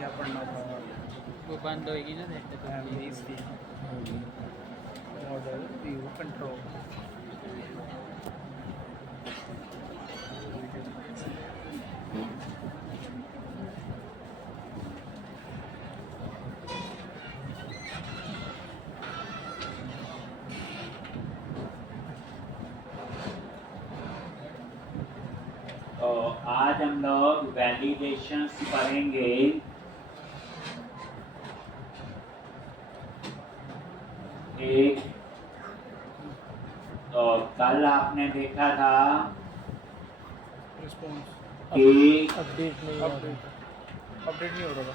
क्या पढ़ना था? वो बंद होएगी ना नेट तो MVC मॉडल व्यू कंट्रोल। तो आज हम लोग वैलिडेशंस पढ़ेंगे। एक तो कल आपने देखा था रिस्पॉन्स कि अपडेट नहीं अपडेट नहीं हो रहा था।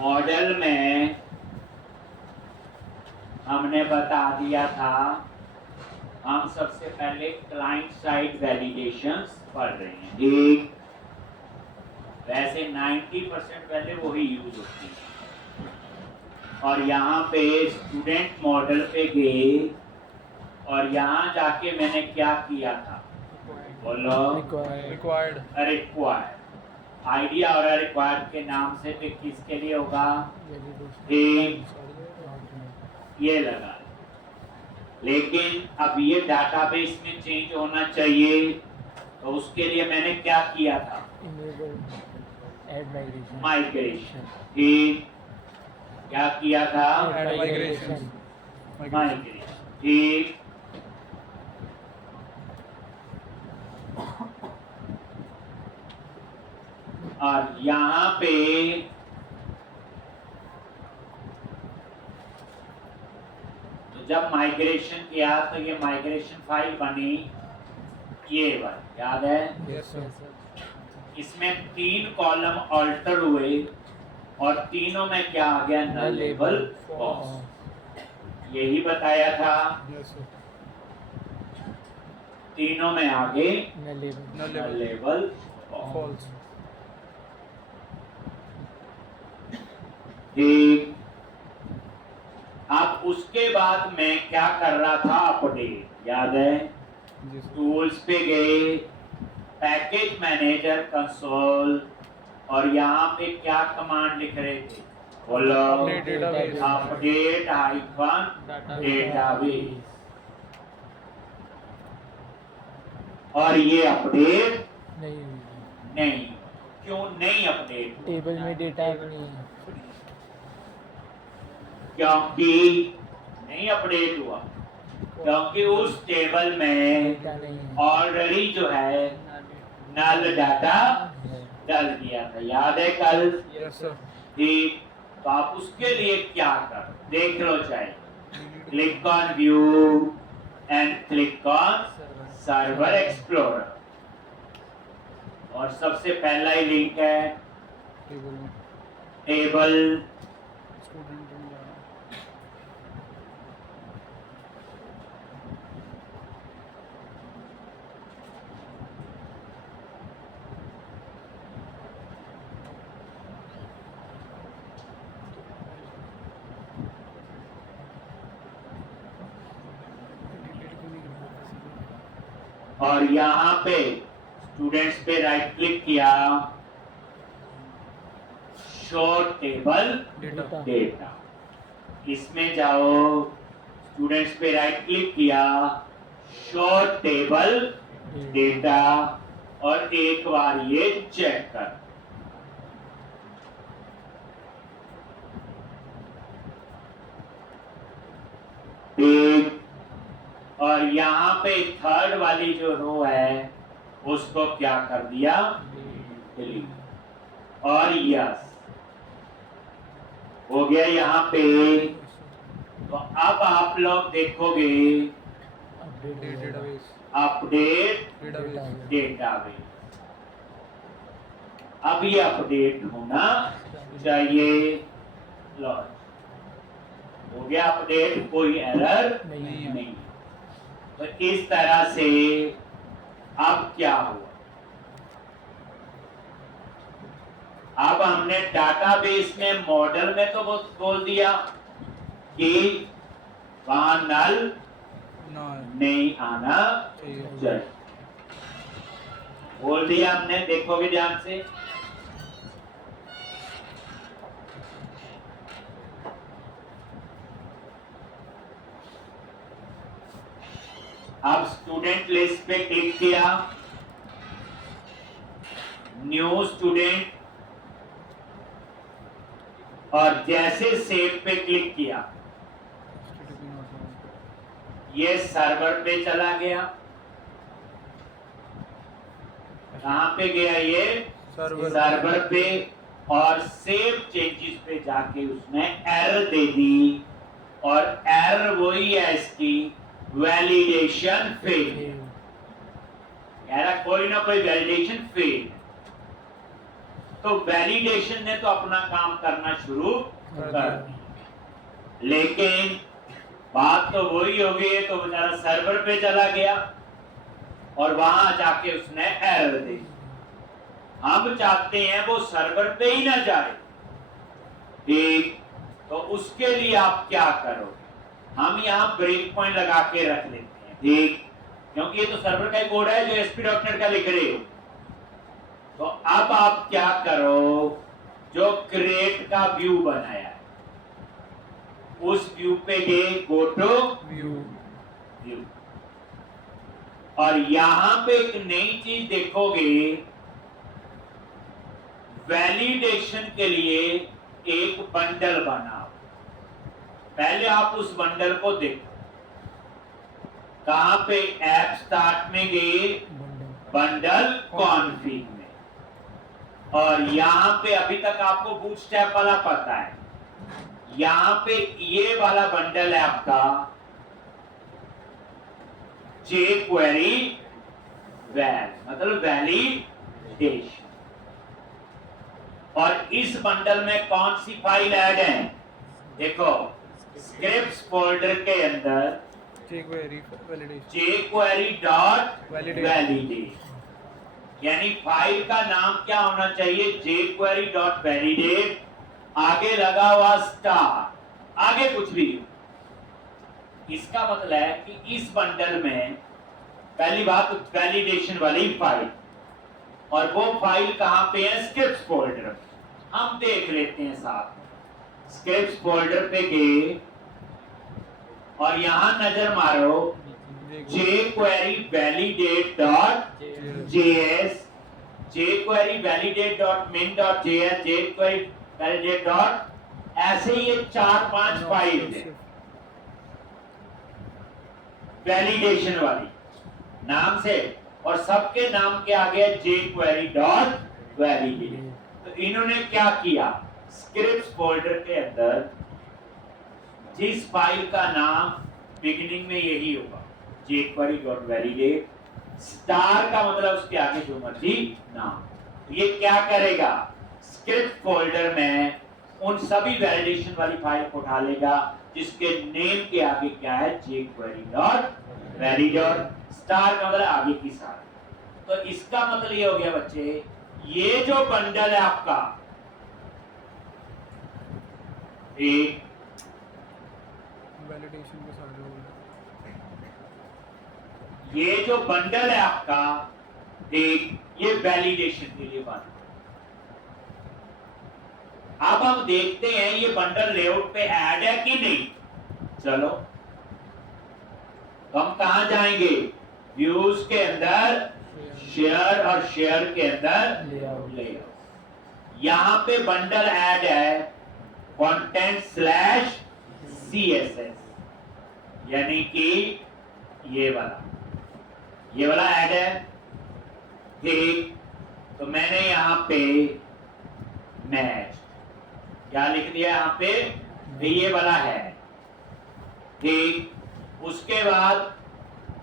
मॉडल में हमने बता दिया था हम सबसे पहले क्लाइंट साइड वैलिडेशंस पढ़ रहे हैं। एक वैसे 90% पहले वही यूज होती है और यहाँ पे स्टूडेंट मॉडल पे गए और यहाँ जाके मैंने क्या किया था बोलो। रिक्वायर्ड आइडिया और रिक्वायर्ड के नाम से तो किसके लिए होगा? एक ये लगा, लेकिन अब ये डाटाबेस में चेंज होना चाहिए तो उसके लिए मैंने क्या किया था? माइग्रेशन। ठीक, क्या किया था? माइग्रेशन। ठीक, और यहाँ पे तो जब माइग्रेशन किया तो ये माइग्रेशन फाइल बनी, ये बनी, याद है? Yes sir. इसमें 3 कॉलम ऑल्टर हुए और तीनों में क्या आ गया? नल लेवल फॉल्स। यही बताया था। Yes sir. तीनों में आगे नल लेवल फॉल्स। ठीक, अब उसके बाद मैं क्या कर रहा था? अपडेट, याद है? टूल्स पे गए, पैकेज मैनेजर कंसोल, और यहाँ पे क्या कमांड लिख रहे थे? बोलो। Update hyphen database. और ये अपडेट नहीं। क्यों नहीं अपडेट? टेबल में डेटा नहीं है क्योंकि नहीं अपडेट हुआ क्योंकि उस टेबल में ऑलरेडी जो है नल डाटा डल गया था, याद है कल? Yes sir. ठीक, तो आप उसके लिए क्या कर देख लो, चाहे click on view and click on server explorer, और सबसे पहला ही लिंक है टेबल। स्टूडेंट और यहाँ पे स्टूडेंट्स पे राइट क्लिक किया, शो टेबल डेटा, इसमें जाओ, स्टूडेंट्स पे राइट क्लिक किया, शो टेबल डेटा, और एक बार ये चेक कर। ठीक, और यहाँ पे थर्ड वाली जो रो है उसको क्या कर दिया? डिलीट। और यस हो गया यहाँ पे। तो अब आप लोग देखोगे अपडेट डेटाबेस। अब ये अपडेट होना चाहिए। लॉन्च हो गया अपडेट, कोई एरर नहीं। तो इस तरह से अब क्या हुआ? अब हमने डाटाबेस में मॉडल में तो बोल दिया कि वहां नल नहीं आना चाहिए, बोल दिया हमने। देखोगे ध्यान से, स्टूडेंट लिस्ट पे क्लिक किया, न्यू स्टूडेंट, और जैसे सेव पे क्लिक किया HTTP not found. ये सर्वर पे चला गया। कहां पे गया ये? सर्वर पे। और सेव चेंजेस पे जाके उसने एरर दे दी, और एरर वही है इसकी, वैलिडेशन फेल। यार कोई ना कोई वैलिडेशन फेल। तो वैलिडेशन ने तो अपना काम करना शुरू कर दिया, लेकिन बात तो वही हो गई है, तो बेचारा सर्वर पे चला गया और वहां जाके उसने एरर दी। हम चाहते हैं वो सर्वर पे ही ना जाए, ठीक? तो उसके लिए आप क्या करो, हम यहाँ ब्रेक पॉइंट लगा के रख लेते हैं, ठीक? क्योंकि ये तो सर्वर का कोड है जो ASP.NET का लिख रहे हो। तो अब आप क्या करो, जो क्रिएट का व्यू बनाया है उस व्यू पे गए, गो टू व्यू, और यहां पे एक नई चीज देखोगे, वैलिडेशन के लिए एक बंडल बनाओ। पहले आप उस बंडल को देखो, कहां पे? ऐप स्टार्ट में गए, बंडल कॉन्फ़िग में, और यहां पे अभी तक आपको बूटस्ट्रैप वाला पता है, यहां पे ये वाला बंडल है आपका jQuery वैल, मतलब वैलिडेशन। और इस बंडल में कौन सी फाइल ऐड है? देखो, स्क्रिप्ट्स फोल्डर के अंदर jQuery validation. jQuery dot Validate. Validate, यानी फाइल का नाम क्या होना चाहिए? jQuery डॉट वैलिडेट, आगे लगा हुआ स्टार, आगे कुछ भी। इसका मतलब है कि इस बंडल में पहली बात वैलिडेशन वाली फाइल, और वो फाइल कहां पे है? Scripts folder. हम देख लेते हैं साथ में, स्क्रिप्ट्स फोल्डर पे गए और यहां नजर मारो jQuery validate dot js, jQuery validate dot min dot js, jQuery validate dot, ऐसे ये 4-5 फाइल है वैलिडेशन वाली नाम से, और सबके नाम के आगे jQuery डॉट वैलिडेट। तो इन्होंने क्या किया, स्क्रिप्ट्स फोल्डर के अंदर जिस फाइल का नाम बिगिनिंग में यही होगा jQuery डॉट वैलिडेट, स्टार का मतलब उसके आगे जो मर्जी नाम, ये क्या करेगा, स्क्रिप्ट फोल्डर में उन सभी वैलिडेशन वाली फाइल को उठा लेगा जिसके नेम के आगे क्या है, jQuery डॉट वैलिडेट, स्टार का मतलब आगे की सारी। तो इसका मतलब ये हो गया बच्चे, ये जो बंडल है आपका, एक Validation के साथ हो गया. ये जो बंडल है आपका, एक ये वैलिडेशन के लिए बना। अब हम देखते हैं ये बंडल लेआउट पे ऐड है कि नहीं। चलो, तो हम कहां जाएंगे? व्यूज के अंदर शेयर, और शेयर के अंदर लेआउट। यहां पे बंडल ऐड है कंटेंट स्लैश CSS, यानी कि ये वाला ऐड है, ठीक? तो मैंने यहां पे मैच क्या लिख दिया, यहां पे ये वाला है, ठीक? उसके बाद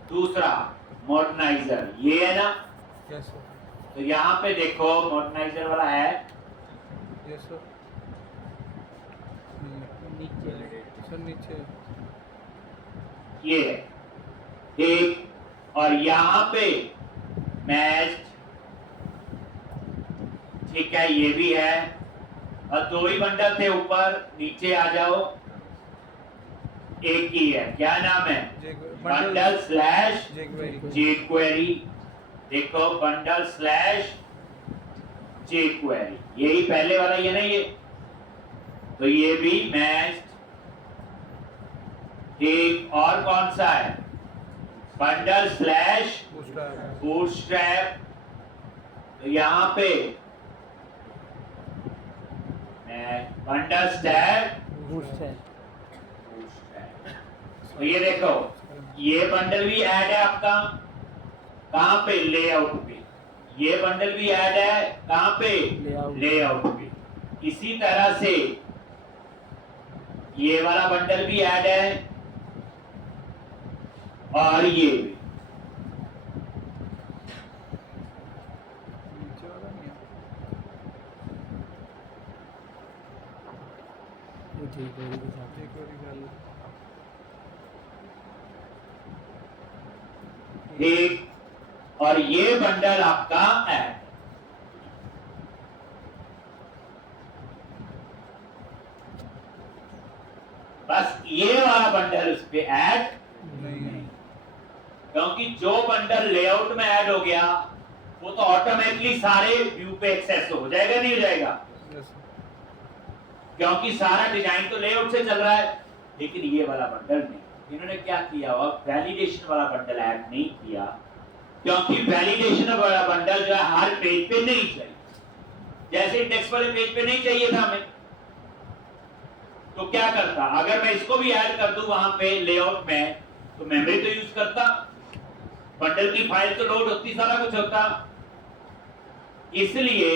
दूसरा मॉडर्नाइजर, ये है ना, Yes sir. तो यहां पे देखो मॉडर्नाइजर वाला है, Yes sir. नीचे सर नीचे. ये है, ठीक? और यहां पे मैच, ठीक है, ये भी है, और दो ही बंडल थे ऊपर, नीचे आ जाओ, एक ही है, क्या नाम है? Bundle slash jQuery। देखो, बंडल स्लैश jQuery, यही पहले वाला ही है ना ये, तो ये भी मैच, ठीक? और कौन सा है? Bundle slash bootstrap bootstrap. तो यहाँ पे बंडल स्टैप बूटस्ट्रैप। तो ये देखो, ये बंडल भी ऐड है आपका कहां पे, लेआउट पे। ये बंडल भी ऐड है कहां पे, लेआउट पे। इसी तरह से ये वाला बंडल भी ऐड है और ये भी। नीचे वाला नहीं है। वो ठीक है, ये साथ एक और निकाल लो। ठीक, और ये बंडल आपका ऐड। बस ये वाला बंडल उस पे ऐड नहीं है। क्योंकि जो बंडल लेआउट में ऐड हो गया वो तो ऑटोमेटिकली सारे व्यू पे एक्सेस हो जाएगा, नहीं हो जाएगा, यस क्योंकि सारा डिजाइन तो लेआउट से चल रहा है। लेकिन ये वाला बंडल नहीं, इन्होंने क्या किया हुआ, वैलिडेशन वाला बंडल ऐड नहीं किया, क्योंकि वैलिडेशन वाला बंडल जो है हर पेज पे नहीं चाहिए। जैसे इंडेक्स वाले पेज पे नहीं चाहिए था हमें, तो क्या करता, अगर मैं इसको भी ऐड कर दूं वहां पे लेआउट में, तो मेमोरी तो यूज करता, बंडल की फाइल तो लोड होती, सारा कुछ होता। इसलिए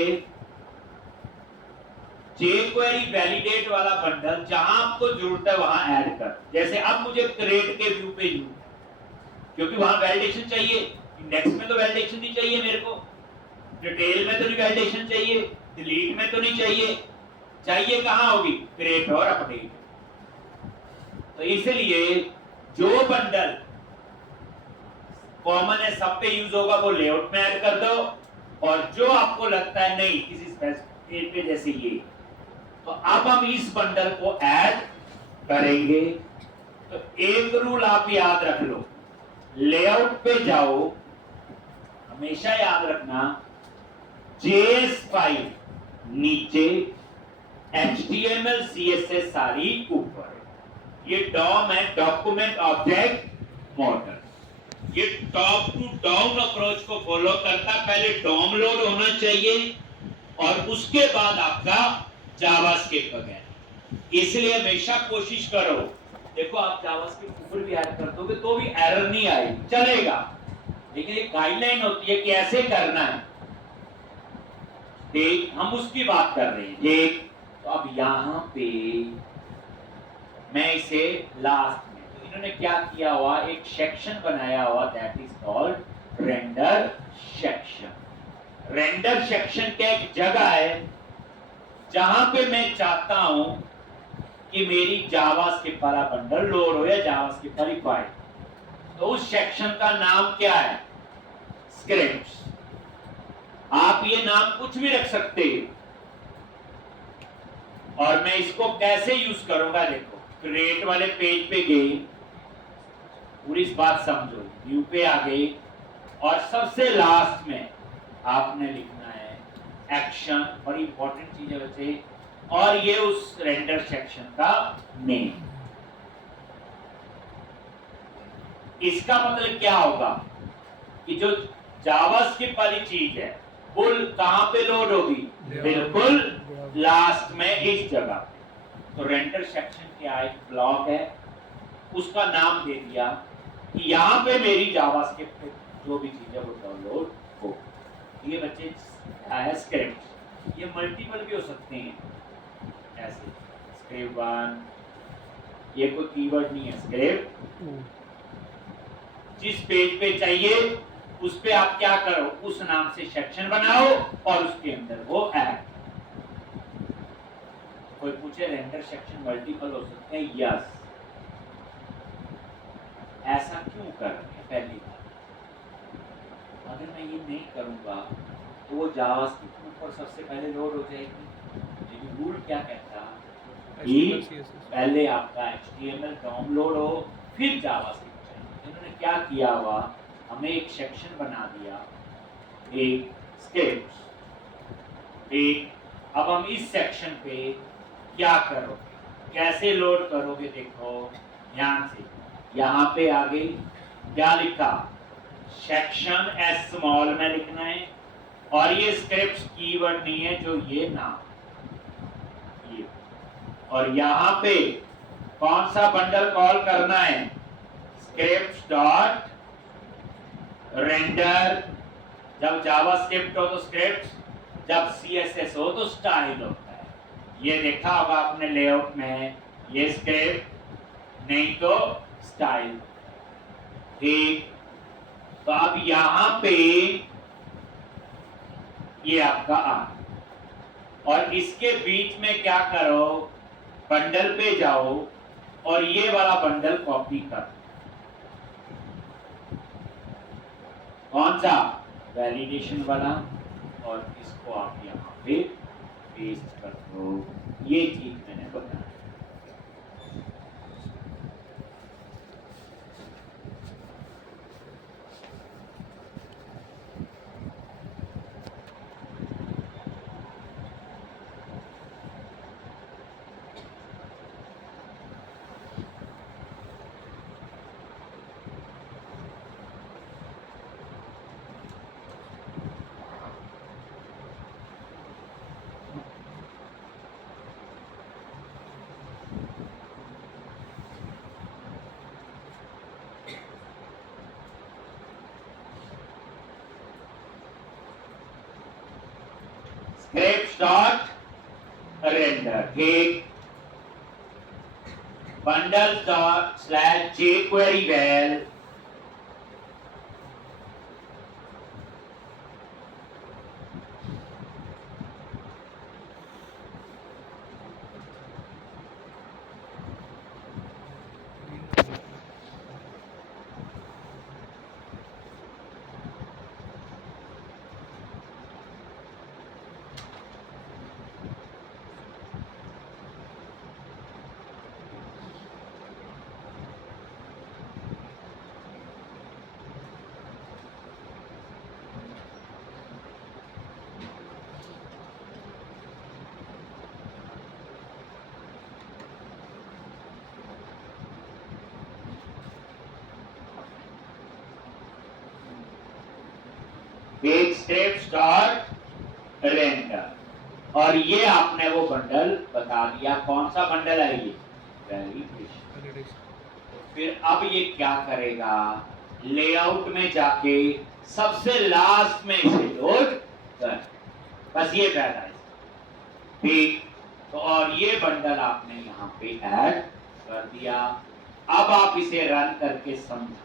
jQuery वैलिडेट वाला बंडल जहां आपको जरूरत है वहां ऐड कर। जैसे अब मुझे क्रिएट के व्यू पे यूज, क्योंकि वहां वैलिडेशन चाहिए, इंडेक्स में तो वैलिडेशन नहीं चाहिए मेरे को, डिटेल में तो नहीं वैलिडेशन चाहिए, डिलीट में तो नहीं चाहिए, चाहिए कहां होगी, क्रिएट और अपडेट। तो इसलिए जो बंडल कॉमन है, सब पे यूज होगा, वो लेआउट में ऐड कर दो। और जो आपको लगता है नहीं किसी स्पेसिफिक पे, जैसे ये, तो अब हम इस बंडल को ऐड करेंगे। तो एक रूल आप याद रख लो, लेआउट पे जाओ, हमेशा याद रखना, JS फाइल नीचे, HTML CSS सारी ऊपर। ये डॉम है, डॉक्यूमेंट ऑब्जेक्ट मॉडल। ये टॉप टू डाउन अप्रोच को फॉलो करता, पहले डॉम लोड होना चाहिए और उसके बाद आपका जावास्क्रिप्ट वगैरह। इसलिए हमेशा कोशिश करो, देखो आप जावास्क्रिप्ट ऊपर भी ऐड कर दोगे तो भी एरर नहीं आएगी, चलेगा, लेकिन एक गाइडलाइन होती है कि ऐसे करना है। ठीक, हम उसकी बात कर रहे हैं। ठीक, तो अब यहां पे मैं इसे लास्ट में, तो इन्होंने क्या किया हुआ, एक सेक्शन बनाया हुआ, that is called render section. Render section का एक जगह है जहां पे मैं चाहता हूं कि मेरी जावास्क्रिप्ट वाला बंडल लोड हो या जावास्क्रिप्ट वाली फाइल। तो उस सेक्शन का नाम क्या है, स्क्रिप्ट्स। आप ये नाम कुछ भी रख सकते हो। और मैं इसको कैसे यूज करूंगा, देखो, क्रिएट वाले पेज पे गए, पूरी इस बात समझो, व्यू पे आ गए और सबसे लास्ट में आपने लिखना है एक्शन, बड़ी इंपॉर्टेंट चीज है बच्चे, और ये उस रेंडर सेक्शन का नेम। इसका मतलब क्या होगा कि जो जावास्क्रिप्ट वाली चीज है वो कहां पे लोड होगी, बिल्कुल लास्ट में इस जगह पे। तो रेंडर सेक्शन क्या एक ब्लॉक है, उसका नाम दे दिया कि यहां पे मेरी जावास्क्रिप्ट जो भी चीज है वो डाउनलोड हो। ये बच्चे आया स्क्रिप्ट, ये मल्टीपल भी हो सकते हैं, ऐसे स्क्रिप्ट 1, ये कोई कीवर्ड नहीं है, स्क्रिप्ट जिस पेज पे चाहिए उस पे आप क्या करो, उस नाम से सेक्शन बनाओ और उसके अंदर वो ऐड। कोई पूछे रेंडर सेक्शन मल्टीपल हो सकते हैं, यस। ऐसा क्यों कर रहे हैं, पहली बात, अगर मैं ये नहीं करूंगा तो वो जावास्क्रिप्ट के ऊपर सबसे पहले लोड हो जाएगी। लेकिन रूल क्या कहता है कि पहले आपका HTML डाउनलोड हो फिर जावास्क्रिप्ट चाहिए। इन्होंने क्या किया हुआ, हमें एक सेक्शन बना दिया, एक स्क्रिप्ट। एक, अब हम इस सेक्शन पे क्या करोगे, कैसे लोड करोगे, देखो ध्यान से, यहाँ पे आ गई क्या लिखा, सेक्शन एस स्मॉल में लिखना है, और ये स्क्रिप्ट कीवर्ड नहीं है जो ये नाम ये, और यहां पे कौन सा बंडल कॉल करना है, स्क्रिप्ट डॉट रेंडर। जब जावास्क्रिप्ट हो तो स्क्रिप्ट, जब सीएसएस हो तो स्टाइल होता है। ये देखा होगा आपने लेआउट में, ये स्क्रिप्ट नहीं तो स्टाइल। ठीक, तो अब यहां पे ये आपका आ, और इसके बीच में क्या करो, बंडल पे जाओ और ये वाला बंडल कॉपी कर, कौन सा, वैलिडेशन वाला, और इसको आप यहाँ पे पेस्ट कर दो। ये चीज मैंने बताया। स्क्रिप्ट डॉट रेंडर, ठीक, bundle dot slash jQuery val, एक स्क्रिप्ट डॉट रेंडर, और ये आपने वो बंडल बता दिया, कौन सा बंडल है ये, वैलिडेशन। फिर अब ये क्या करेगा, लेआउट में जाके सबसे लास्ट में इसे लोड कर, बस ये फायदा है, ठीक। तो और ये बंडल आपने यहाँ पे ऐड कर दिया। अब आप इसे रन करके समझो,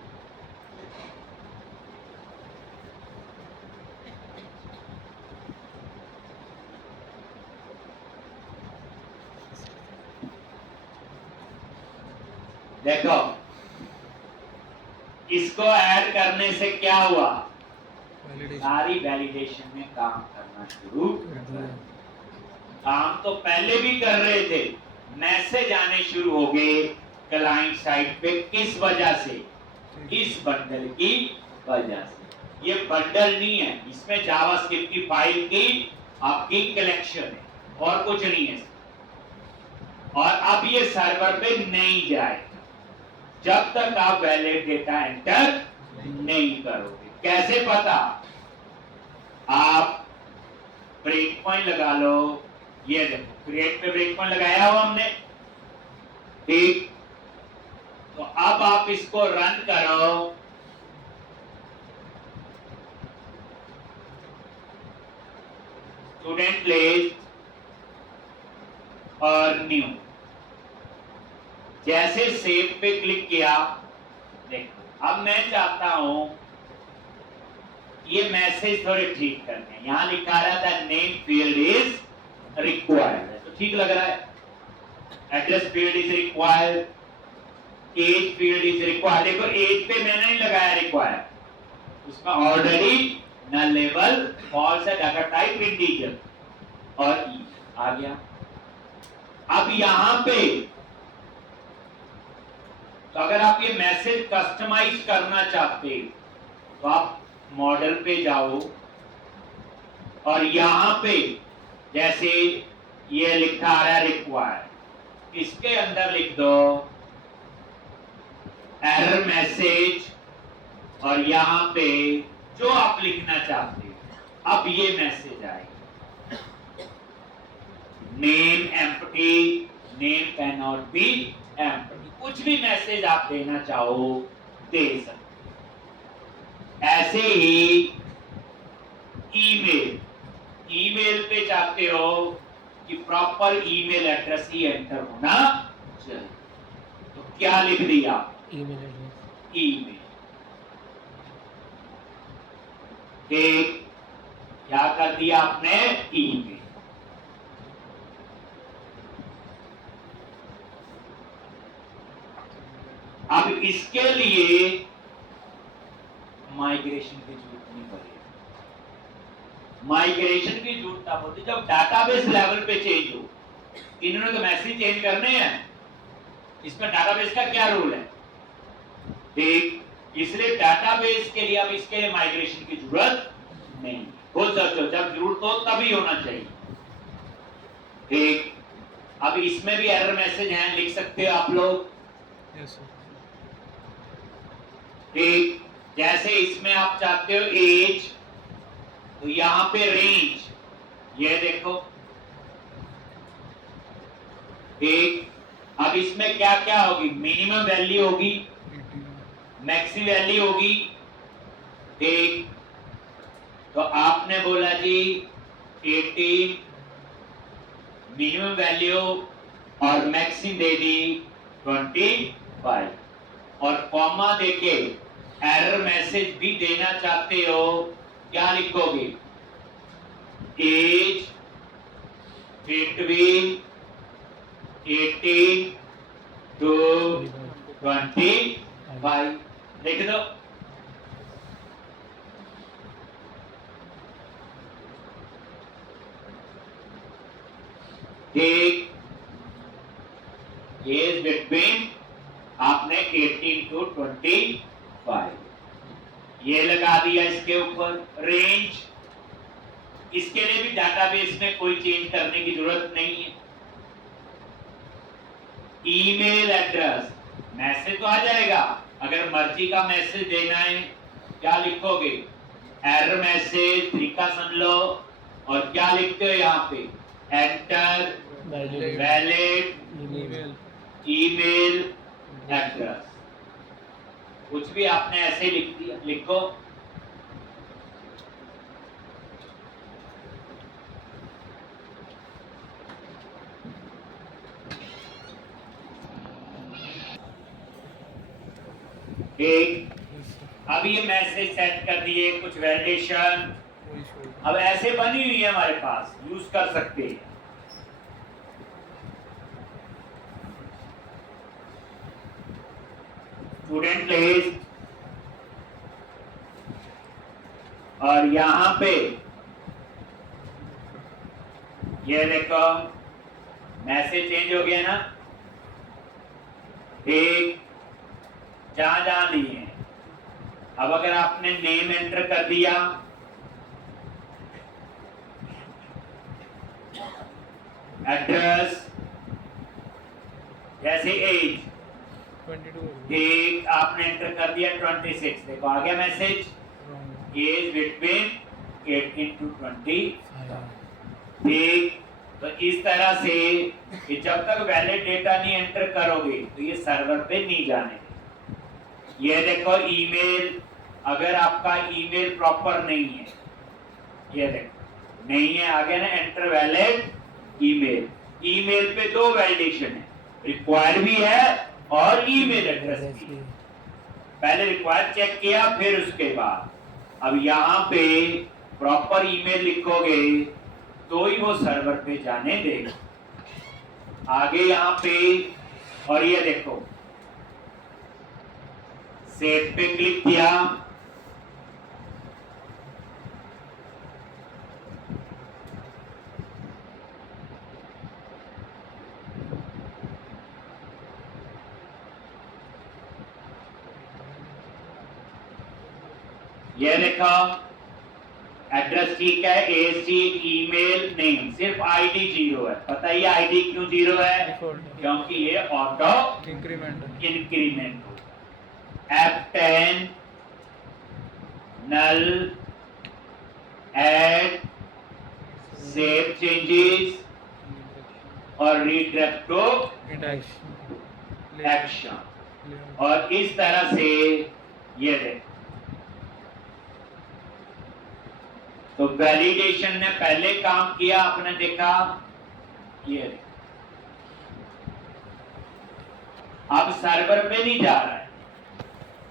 देखो इसको ऐड करने से क्या हुआ, सारी वैलिडेशन में काम करना शुरू कर। काम तो पहले भी कर रहे थे, मैसेज आने शुरू हो गए क्लाइंट साइड पे, किस वजह से, इस बंडल की वजह से। ये बंडल नहीं है, इसमें जावास्क्रिप्ट की फाइल की आपकी कलेक्शन है और कुछ नहीं है। और अब ये सर्वर पे नहीं जाएगा जब तक आप वैलिड डेटा एंटर नहीं करोगे। कैसे पता, आप ब्रेक पॉइंट लगा लो, ये देखो क्रिएट पे ब्रेक पॉइंट लगाया हुआ हमने, ठीक। तो अब आप इसको रन करो, स्टूडेंट लिस्ट और न्यू, जैसे सेव पे क्लिक किया, देखो अब मैं चाहता हूं ये मैसेज थोड़े ठीक करने, यहां लिखा रहा था नेम फील्ड इज रिक्वायर्ड, तो ठीक लग रहा है, address field is required, age field is required. देखो एज पे मैंने नहीं लगाया रिक्वायर्ड, उसका ऑलरेडी नल लेवल फॉल्स है, डाटा टाइप इंटीजर, और ई आ गया। अब यहां पे तो अगर आप ये मैसेज कस्टमाइज करना चाहते तो आप मॉडल पे जाओ और यहां पे जैसे ये लिखा आ रहा है रिक्वायर्ड, इसके अंदर लिख दो एरर मैसेज और यहाँ पे जो आप लिखना चाहते हो। अब ये मैसेज आएगा, name empty, name can not be empty. कुछ भी मैसेज आप देना चाहो दे सकते। ऐसे ही ईमेल, ईमेल पे चाहते हो कि प्रॉपर ईमेल एड्रेस ही एंटर होना चाहिए, तो क्या लिख दिया? Email address. ईमेल। ठीक, क्या कर दिया आपने? ईमेल। अब इसके लिए माइग्रेशन की जरूरत नहीं पड़ेगी। माइग्रेशन की जरूरत तब होती जब डाटाबेस लेवल पे चेंज हो। इन्होंने तो मैसेज चेंज करने हैं, इसमें डाटाबेस का क्या रोल है? ठीक, इसलिए डाटाबेस के लिए अब इसके लिए माइग्रेशन की जरूरत नहीं। हो सकता जब जरूरत हो तभी होना चाहिए। ठीक, अब इसमें भी एरर मैसेज हैं, लिख सकते हो आप लोग। Yes sir. ठीक, जैसे इसमें आप चाहते हो एज, तो यहां पे रेंज, ये देखो। ठीक, अब इसमें क्या क्या होगी? मिनिमम वैल्यू होगी, मैक्सी वैल्यू होगी। ठीक, तो आपने बोला जी 18 मिनिमम वैल्यू और मैक्सी दे दी 25 और कॉमा देके एरर मैसेज भी देना चाहते हो, क्या लिखोगे? एज बिटवीन 18 to 25 लिख दो। ठीक, एज बिटवीन आपने 18 to 25 ये लगा दिया। इसके ऊपर रेंज, इसके लिए भी डाटाबेस में कोई चेंज करने की जरूरत नहीं है। ईमेल एड्रेस, मैसेज तो आ जाएगा, अगर मर्जी का मैसेज देना है क्या लिखोगे? एरर मैसेज, तरीका समझ लो। और क्या लिखते हो यहाँ पे? Enter valid email address. कुछ भी आपने ऐसे लिख दिया, लिखो। ठीक, अब ये मैसेज सेंड कर दिए, कुछ वैलिडेशन अब ऐसे बनी हुई है हमारे पास, यूज कर सकते हैं। स्टूडेंट प्लीज, और यहां पे ये देखो मैसेज चेंज हो गया ना। ठीक, जहां जहां लिए। अब अगर आपने नेम एंटर कर दिया, एड्रेस, जैसे एज 22 ठीक, आपने एंटर कर दिया 26, देखो आ गया मैसेज, एज बिटवीन 18 to 20। ठीक, तो इस तरह से कि जब तक वैलिड डेटा नहीं एंटर करोगे तो ये सर्वर पे नहीं जाने। ये देखो ईमेल, अगर आपका ईमेल प्रॉपर नहीं है, ये देखो नहीं है, आगे ना एंटर वैलिड ईमेल। ईमेल पे दो वैलिडेशन है, रिक्वायर भी है और ईमेल एड्रेस भी। पहले रिक्वायर चेक किया, फिर उसके बाद अब यहाँ पे प्रॉपर ईमेल लिखोगे तो ही वो सर्वर पे जाने देगा। आगे यहाँ पे, और ये देखो सेव पे क्लिक किया, ये देखो एड्रेस ठीक है, एज ठीक, ईमेल नेम, सिर्फ आईडी 0 है। पता ही आईडी क्यों 0 है? क्योंकि ये ऑटो इंक्रीमेंट हो। F10 null, add, save changes और redirect action और इस तरह से ये देखो। तो वैलिडेशन ने पहले काम किया, आपने देखा ये देखो। अब सर्वर पे नहीं जा रहा है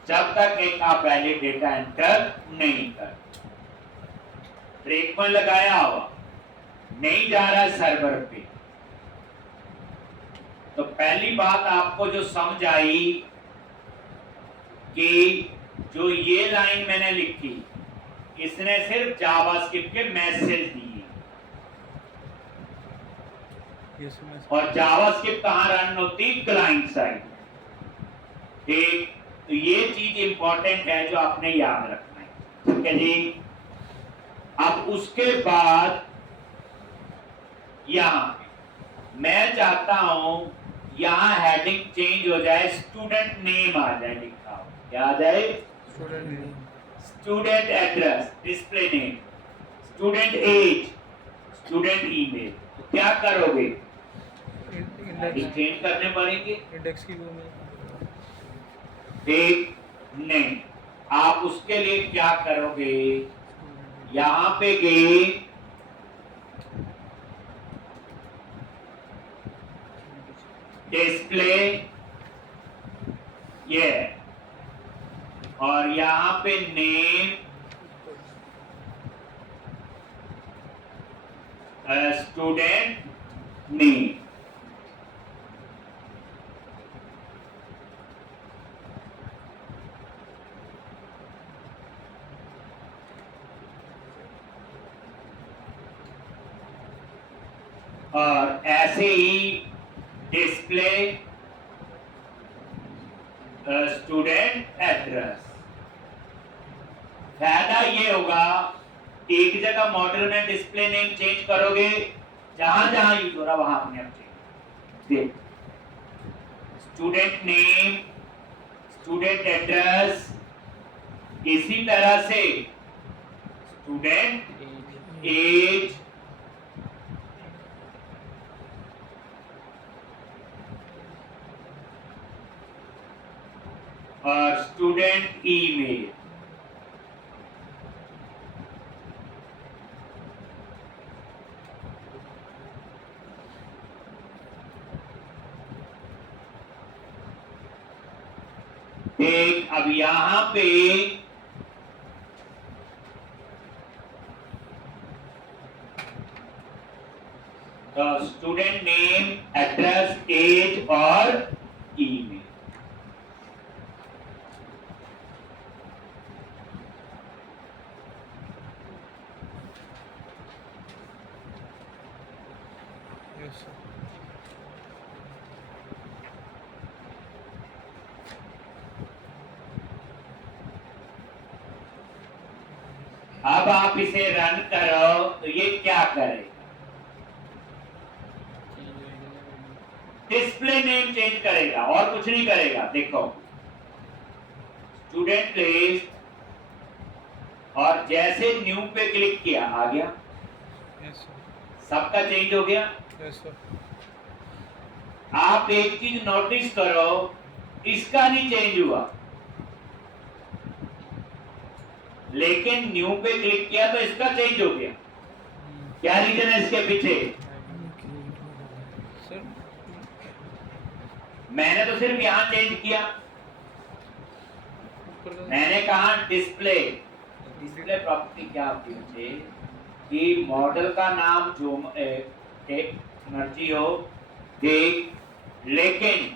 जब तक एक आप वैलिड डेटा एंटर नहीं कर। ब्रेक पर लगाया हुआ नहीं जा रहा है सर्वर पे। तो पहली बात आपको जो समझ आई कि जो ये लाइन मैंने लिखी इसने सिर्फ जावास्क्रिप्ट के मैसेज दिए और जावास्क्रिप्ट कहां रन होती? Client side. ठीक, तो ये चीज इंपॉर्टेंट है जो आपने याद रखना है। ठीक है जी। अब उसके बाद यहां मैं चाहता हूं यहां हेडिंग चेंज हो जाए, स्टूडेंट नेम आ जाए लिखा हो। क्या आ जाए? Student address, display name, student age, student email. तो क्या करोगे? चेंज करने पड़ेंगे इंडेक्स की वो में। ठीक नहीं, आप उसके लिए क्या करोगे? यहां पे गए डिस्प्ले ये और यहां पे नेम स्टूडेंट नेम। और ऐसे ही डिस्प्ले स्टूडेंट एड्रेस। फायदा ये होगा एक जगह मॉडल में डिस्प्ले नेम चेंज करोगे, जहां जहां यूज हो रहा वहां अपने आप change. Student name, student address, इसी तरह से स्टूडेंट एज, और स्टूडेंट ईमेल। एक अब यहां पे स्टूडेंट नेम, एड्रेस, एज और ईमेल। अब आप इसे रन करो तो ये क्या करेगा? डिस्प्ले नेम चेंज करेगा और कुछ नहीं करेगा। देखो स्टूडेंट लिस्ट और जैसे न्यू पे क्लिक किया आ गया, सबका चेंज हो गया। आप एक चीज नोटिस करो, इसका नहीं चेंज हुआ, लेकिन न्यू पे क्लिक किया तो इसका चेंज हो गया। क्या रीजन है इसके पीछे? मैंने तो सिर्फ यहां चेंज किया। मैंने कहा डिस्प्ले प्रॉपर्टी क्या होती है कि मॉडल का नाम जो मर्जी हो देख, लेकिन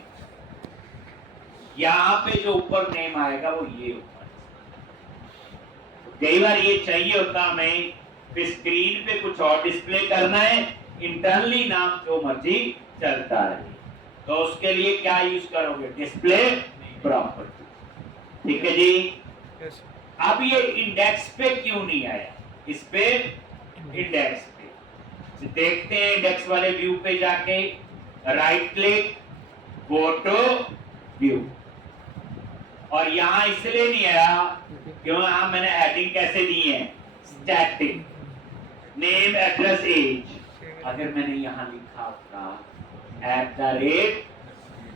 यहां पे जो ऊपर नेम आएगा वो ये ऊपर। कई बार ये चाहिए होता हमें फिर स्क्रीन पे कुछ और डिस्प्ले करना है, इंटरनली नाम जो मर्जी चलता रहे, तो उसके लिए क्या यूज करोगे? Display property. ठीक है जी। अब ये इंडेक्स पे क्यों नहीं आया? इस पे इंडेक्स पे देखते हैं। इंडेक्स वाले व्यू पे जाके right click, go to view और यहाँ इसलिए नहीं आया क्यों? यहाँ मैंने हेडिंग कैसे दी है? Static name address age. अगर मैंने यहाँ लिखा होता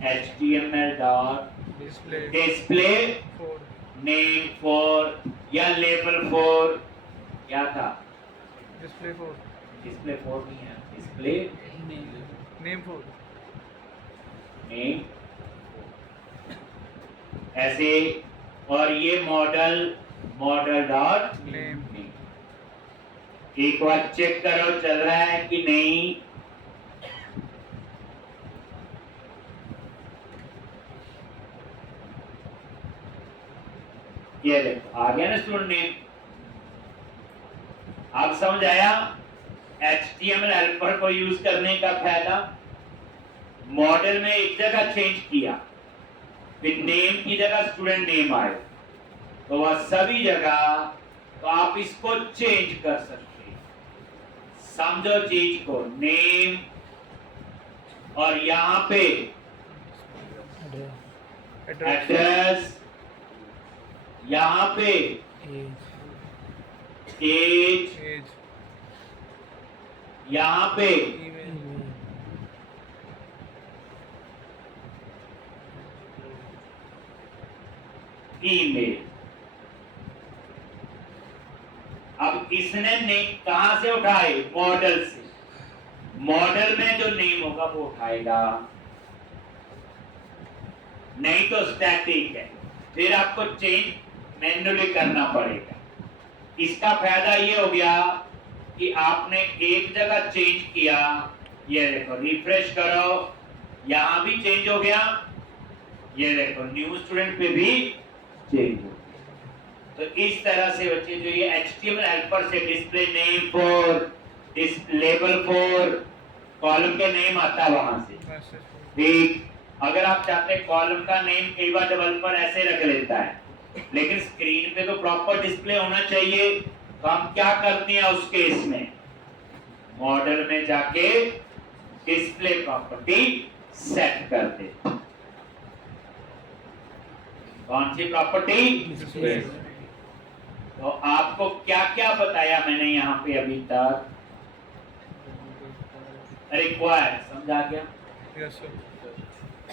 @html dot display display for name for या लेबल फॉर, क्या था? डिस्प्ले फोर डिस्प्ले फॉर नहीं है, डिस्प्ले नेम फोर नेम ऐसे। और ये मॉडल डॉट नेम एक बार चेक करो चल रहा है कि नहीं। ये देखो आ गया ना स्टूडेंट नेम। आप समझ आया HTML हेल्पर को यूज करने का फायदा? मॉडल में एक जगह चेंज किया, फिर नेम की जगह स्टूडेंट नेम आए, तो वह सभी जगह तो आप इसको चेंज कर सकते हैं। समझो चीज को, नेम और यहाँ पे एड्रेस, यहाँ पे एज, एज यहाँ पे ईमेल ईमेल। अब इसने नेम कहां से उठाए? मॉडल से। मॉडल में जो नेम होगा वो उठाएगा, नहीं तो स्टैटिक है, फिर आपको चेंज मैन्युअली करना पड़ेगा। इसका फायदा ये हो गया कि आपने एक जगह चेंज किया, ये देखो रिफ्रेश करो, यहां भी चेंज हो गया, ये देखो न्यू स्टूडेंट पे भी चेंज हो गया। तो इस तरह से बच्चे जो ये HTML हेल्पर से display name for, label for, column के नेम आता है वहां से। मैसेज ठीक, अगर आप चाहते हैं कॉलम का नेम कई बार डेवलपर ऐसे रख लेता है, लेकिन स्क्रीन पे तो प्रॉपर डिस्प्ले होना चाहिए, तो हम क्या करते हैं उस केस में? मॉडल में जाके डिस्प्ले प्रॉपर्टी सेट कर देते। कौन सी प्रॉपर्टी? डिस्प्ले तो आपको क्या क्या बताया मैंने यहाँ पे अभी तक? रिक्वायर्ड समझा गया? यस सर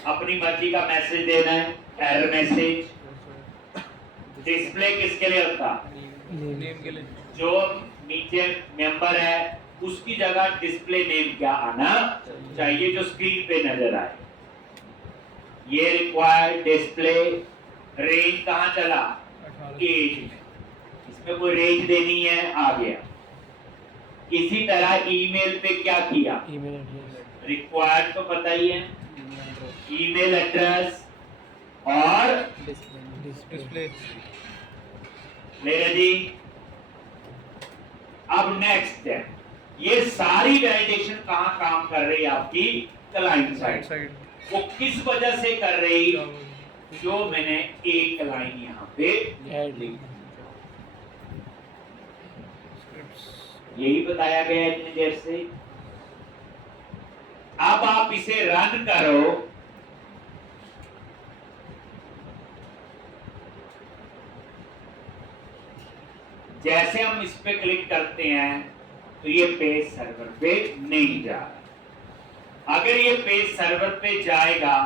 अपनी मर्जी का मैसेज देना है, एरर मैसेज। डिस्प्ले किसके लिए होता? नेम के लिए जो नीचे मेंबर है उसकी जगह डिस्प्ले नेम क्या आना चाहिए जो स्क्रीन पे नजर आए। ये रिक्वायर्ड डिस्प्ले। रेंज कहाँ चला? 18 एज में, इसमें कोई रेंज देनी है, आ गया। इसी तरह ईमेल पे क्या किया? ईमेल एड्रेस रिक्वायर्ड तो पता ही है, ईमेल एड्रेस और डिस्प्ले मेरा जी। अब नेक्स्ट है, ये सारी वैलिडेशन कहाँ काम कर रही है? आपकी क्लाइंट साइड। साइड वो किस वजह से कर रही? जो मैंने एक लाइन यहाँ पे ऐड लिखी, स्क्रिप्ट्स यही बताया गया है इतनी देर से। अब आप इसे रन करो, जैसे हम इस पे क्लिक करते हैं तो ये पेज सर्वर पे नहीं जा रहा। अगर ये पेज सर्वर पे जाएगा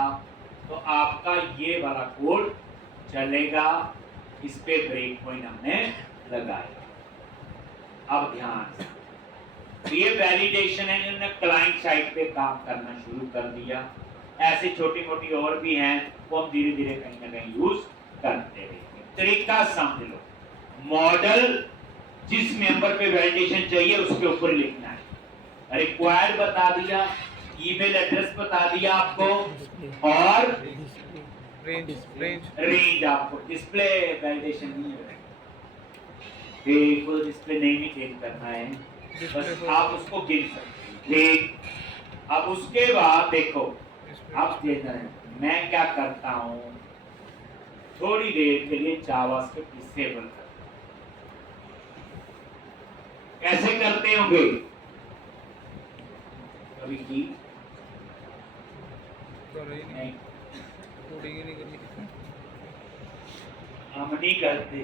तो आपका ये वाला कोड चलेगा। इस पे ब्रेक पॉइंट हमने लगाया। अब ध्यान से, तो ये वैलिडेशन है, जिन्होंने क्लाइंट साइड पे काम करना शुरू कर दिया। ऐसे छोटी मोटी और भी हैं, वो हम धीरे धीरे कहीं ना कहीं यूज करते रहेंगे। तरीका समझ लो, मॉडल जिस मेंबर पे वैलिडेशन चाहिए उसके ऊपर लिखना है। रिक्वायर्ड बता दिया, ईमेल एड्रेस बता दिया आपको, और रेंज आपको। डिस्प्ले वैलिडेशन नहीं है, को डिस्प्ले नहीं चेंज करना है, बस आप उसको गिन सकते हैं। ठीक, अब उसके बाद देखो आप देख रहे हैं मैं क्या करता हूं, थोड़ी देर के लिए जावास्क्रिप्ट डिसेबल करता हूं। कैसे करते होंगे? कभी की तो रही नहीं, कोडिंग ही नहीं करनी। हम नहीं करते,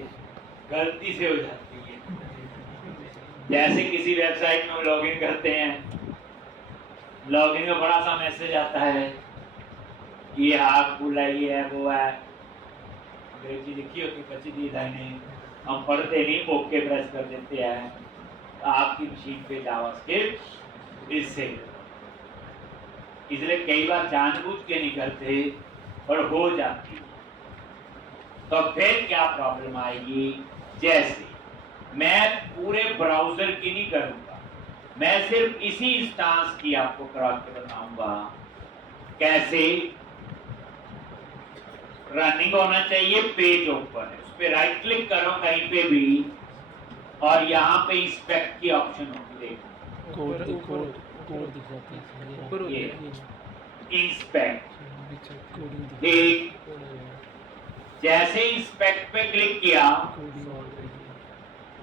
गलती से हो जाती है। जैसे किसी वेबसाइट में लॉगिन करते हैं, लॉगिन में बड़ा सा मैसेज आता है, ये हाथ बुलाई है, वो है, अंग्रेजी लिखी होती बची दी लाइने, हम पढ़ते नहीं, ओके प्रेस कर देते हैं, आपकी मशीन पे जावास्क्रिप्ट इससे, इसलिए कई बार जानबूझ के नहीं करते पर हो जाती है। तो फिर क्या प्रॉब्लम आएगी? जैसे मैं पूरे ब्राउजर की नहीं करूंगा, मैं सिर्फ इसी इंस्टांस की आपको करा के बताऊंगा कैसे रनिंग होना चाहिए। पेज ओपन है, उस पर राइट क्लिक करो कहीं पे भी और यहाँ पे इंस्पेक्ट की ऑप्शन होगी, देखो कोड दिख जाती है ऊपर ये इंस्पेक्ट। कोडिंग ठीक, जैसे इंस्पेक्ट पे क्लिक किया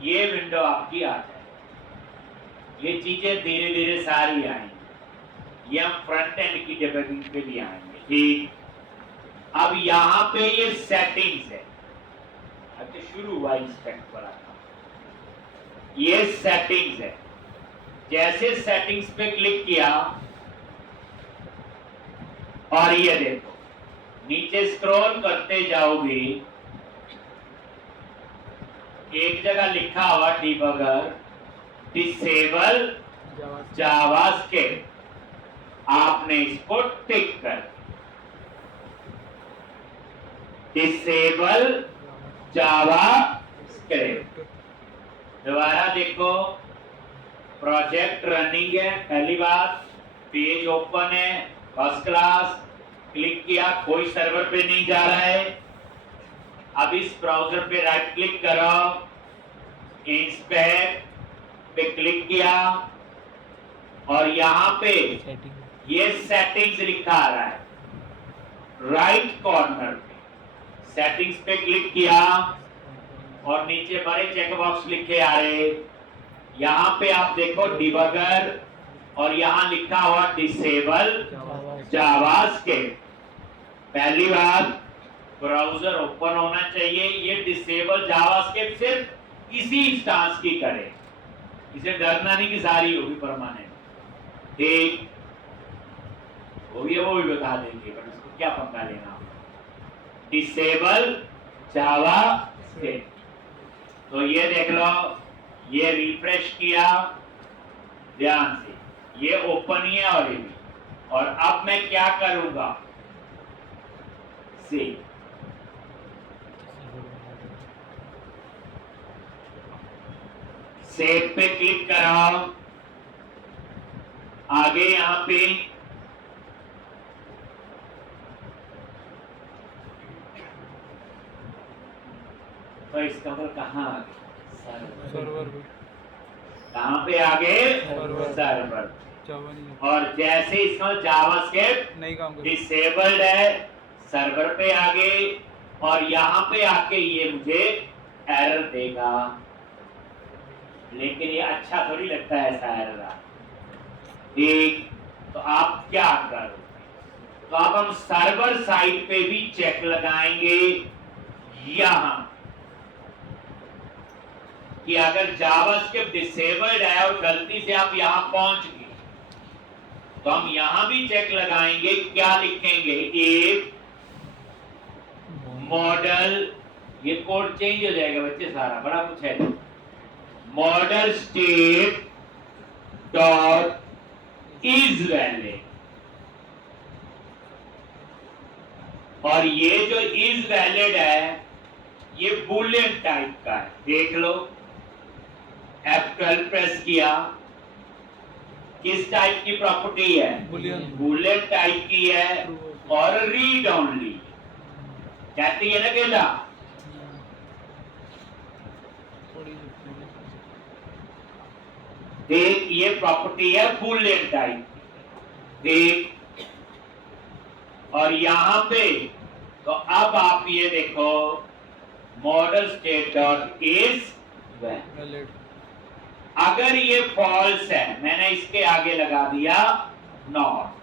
ये विंडो आपकी आ जाए। ये चीजें धीरे धीरे सारी आएंगी, ये हम फ्रंट एंड की डेवलपिंग पे भी आएंगे। ठीक, अब यहाँ पे ये सेटिंग्स है, अब तो शुरू हुआ इंस्पेक्ट वाला काम, ये सेटिंग्स है। जैसे सेटिंग्स पे क्लिक किया और ये देखो नीचे स्क्रॉल करते जाओगे, एक जगह लिखा हुआ डिबगर डिसेबल जावास्क्रिप्ट, आपने इसको टिक कर डिसेबल जावास्क्रिप्ट। दोबारा देखो, प्रोजेक्ट रनिंग है, पहली बात, पेज ओपन है, फर्स्ट क्लास, क्लिक किया, कोई सर्वर पे नहीं जा रहा है। अब इस ब्राउजर पे राइट क्लिक करो, इंस्पेक्ट पे क्लिक किया और यहाँ पे ये सेटिंग्स लिखा आ रहा है, राइट कॉर्नर पे सेटिंग्स पे क्लिक किया और नीचे बड़े चेक बॉक्स लिखे आ रहे, यहाँ पे आप देखो डिबगर और यहाँ लिखा हुआ डिसेबल जावास्क्रिप्ट। पहली बात, ब्राउजर ओपन होना चाहिए, ये डिसेबल जावास्क्रिप्ट सिर्फ इसी इंस्टांस की करे, इसे डरना नहीं कि सारी होगी परमानेंट। ठीक, वो भी बता देंगे, पर इसको क्या पंगा लेना। डिसेबल जावास्क्रिप्ट, तो ये देख लो, ये रिफ्रेश किया ध्यान से, ये ओपन ही है और अब मैं क्या करूंगा, सेव पे क्लिक कराओ, आगे यहाँ पे तो इसका मतलब कहाँ आ गया, सर्वर कहाँ पे आगे सर्वर। और जैसे इसमें जावास्क्रिप्ट नहीं काम कर डिसेबल्ड है, सर्वर पे आगे और यहाँ पे आके ये मुझे एरर देगा, लेकिन ये अच्छा थोड़ी लगता है ऐसा एरर। ठीक, तो आप क्या करो, तो अब हम सर्वर साइड पे भी चेक लगाएंगे यहां कि अगर जावास्क्रिप्ट डिसेबल्ड है और गलती से आप यहां पहुंच गए तो हम यहां भी चेक लगाएंगे, क्या लिखेंगे, एक मॉडल, ये कोड चेंज हो जाएगा बच्चे सारा, बड़ा कुछ है, model state dot is valid, और ये जो इज वैलिड है ये बूलियन टाइप का है, देख लो F12 प्रेस किया, किस टाइप की प्रॉपर्टी है, बूलियन टाइप की है और रीड ओनली कहती है ना केला। देख, ये प्रॉपर्टी है बूलियन टाइप, देख, और यहां पे तो अब आप ये देखो model state dot is valid, अगर ये फॉल्स है मैंने इसके आगे लगा दिया नॉट,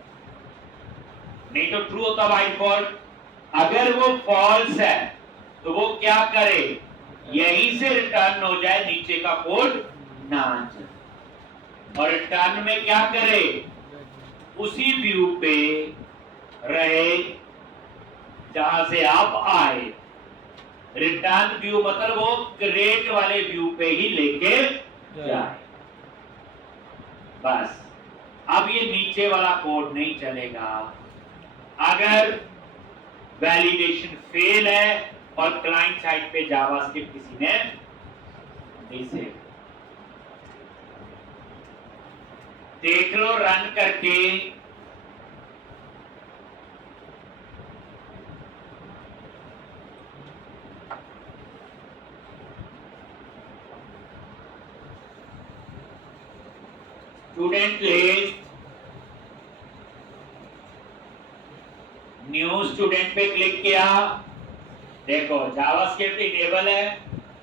नहीं तो ट्रू होता बाय डिफॉल्ट। अगर वो फॉल्स है तो वो क्या करे, यहीं से रिटर्न हो जाए, नीचे का कोड ना चले। और रिटर्न में क्या करे, उसी व्यू पे रहे जहां से आप आए। रिटर्न व्यू मतलब वो क्रिएट वाले व्यू पे ही लेके जाए। बस अब ये नीचे वाला कोड नहीं चलेगा। अगर वैलिडेशन फेल है और क्लाइंट साइड पे जावास्क्रिप्ट किसी ने डिसेबल, देख लो रन करके। स्टूडेंट लिस्ट, न्यू स्टूडेंट पे क्लिक किया, देखो जावास्क्रिप्ट इनेबल है,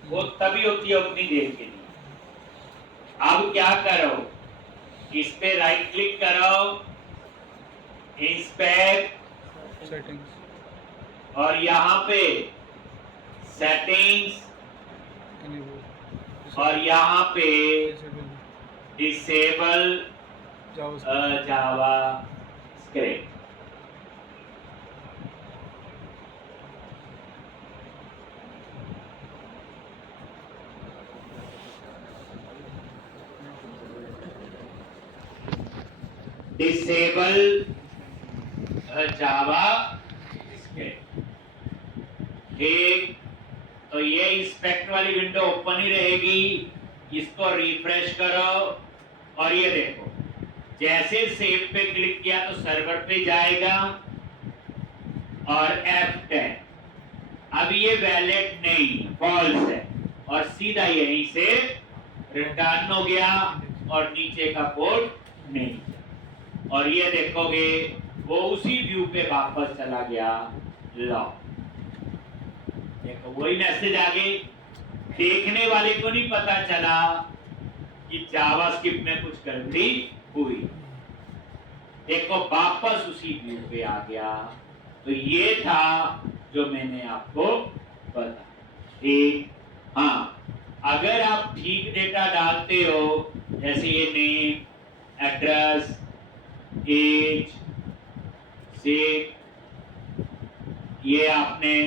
वो तभी होती है उतनी देर के लिए। अब क्या करो, इस पे राइट क्लिक करो, इंस्पेक्ट, सेटिंग्स, और यहाँ पे सेटिंग्स, एनेबल, और यहाँ पे disable disable JavaScript. JavaScript. Disable JavaScript. ठीक, तो ये इंस्पेक्ट वाली विंडो ओपन ही रहेगी। इसको रिफ्रेश करो और ये देखो, जैसे सेव पे क्लिक किया तो सर्वर पे जाएगा और F10। अब ये वैलिड नहीं, फॉल्स है, और सीधा यहीं से रिटर्न हो गया और नीचे का कोड नहीं। और ये देखोगे वो उसी व्यू पे वापस चला गया। लो देखो वही मैसेज आ गई। देखने वाले को नहीं पता चला कि जावास्क्रिप्ट में कुछ गड़बड़ी हुई। देखो वापस उसी व्यू पे आ गया। तो ये था जो मैंने आपको बताया। ठीक, हाँ, अगर आप ठीक डेटा डालते हो, जैसे ये नेम, एड्रेस, एज, सेक, ये आपने,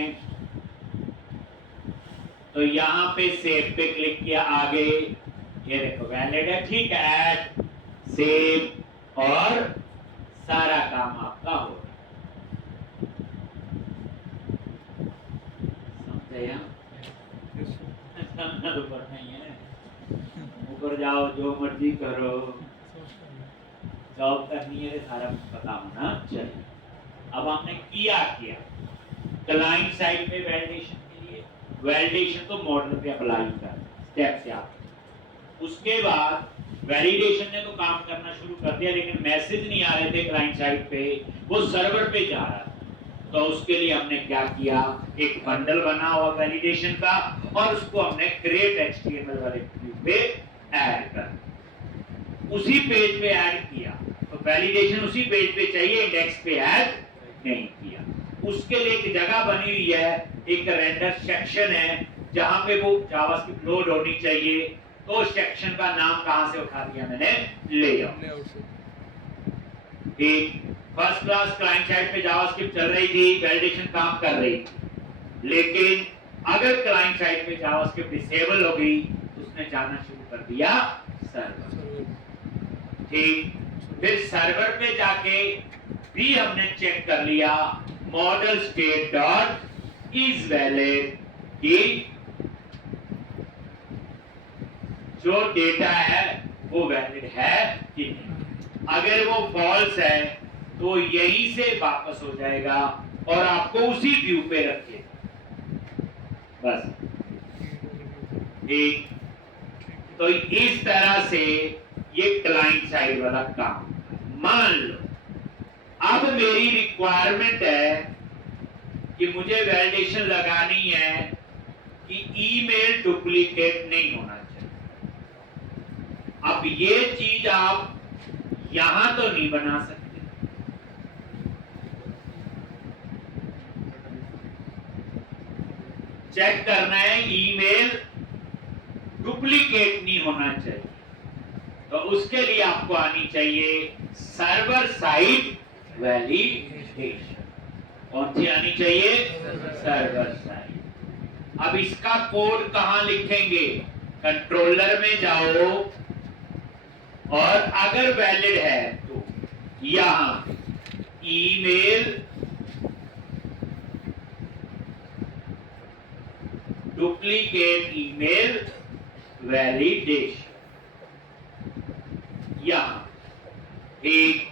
तो यहाँ पे सेव पे क्लिक किया, आगे ये देखो वैलिड है, ठीक है, ऐड, सेव, और सारा काम आपका हो गया। समझे यहाँ? समझना तो पड़ना ही है। ऊपर जाओ, जो मर्जी करो, जॉब करनी है, सारा पता होना चाहिए। अब हमने किया क्लाइंट साइड पे वैलिडेशन के लिए, वैलिडेशन तो मॉडल पे अप्लाई कर स्टेप से आप, उसके बाद वैलिडेशन ने तो काम करना शुरू कर दिया, लेकिन मैसेज नहीं आ रहे थे क्लाइंट साइड पे, वो सर्वर पे जा रहा था। तो उसके लिए हमने क्या किया, एक बंडल बना हुआ वैलिडेशन का, और उसको हमने क्रिएट एचटीएमएल वाले व्यू पे ऐड कर, उसी पेज पे ऐड किया। तो वैलिडेशन उसी पेज पे चाहिए, इंडेक्स पे ऐड नहीं किया। उसके लिए एक जगह बनी हुई है, एक रेंडर सेक्शन है, जहां पे वो जावास्क्रिप्ट लोड होनी चाहिए। तो सेक्शन का नाम कहां से उठा दिया मैंने, लेआउट से। एक फर्स्ट क्लास क्लाइंट साइड पे जावास्क्रिप्ट चल रही थी, वैलिडेशन काम कर रही थी, लेकिन अगर क्लाइंट साइड पे जावास्क्रिप्ट डिसेबल हो गई तो उसने जाना शुरू कर दिया सर्वर। ठीक, फिर सर्वर पे जाके भी हमने चेक कर लिया model state dot is valid की जो डेटा है वो वैलिड है कि नहीं। अगर वो फॉल्स है तो यहीं से वापस हो जाएगा और आपको उसी व्यू पे रखे। बस ठीक, तो इस तरह से ये क्लाइंट साइड वाला काम। मान लो अब मेरी रिक्वायरमेंट है कि मुझे वैलिडेशन लगानी है कि ईमेल डुप्लीकेट नहीं होना चाहिए। अब ये चीज आप यहां तो नहीं बना सकते, चेक करना है ईमेल डुप्लीकेट नहीं होना चाहिए, तो उसके लिए आपको आनी चाहिए सर्वर साइड वैलिडेशन। कौन सी आनी चाहिए? Server side. अब इसका कोड कहां लिखेंगे? कंट्रोलर में जाओ और अगर वैलिड है तो यहां ईमेल डुप्लीकेट ईमेल वैलिडेशन यहां, ठीक।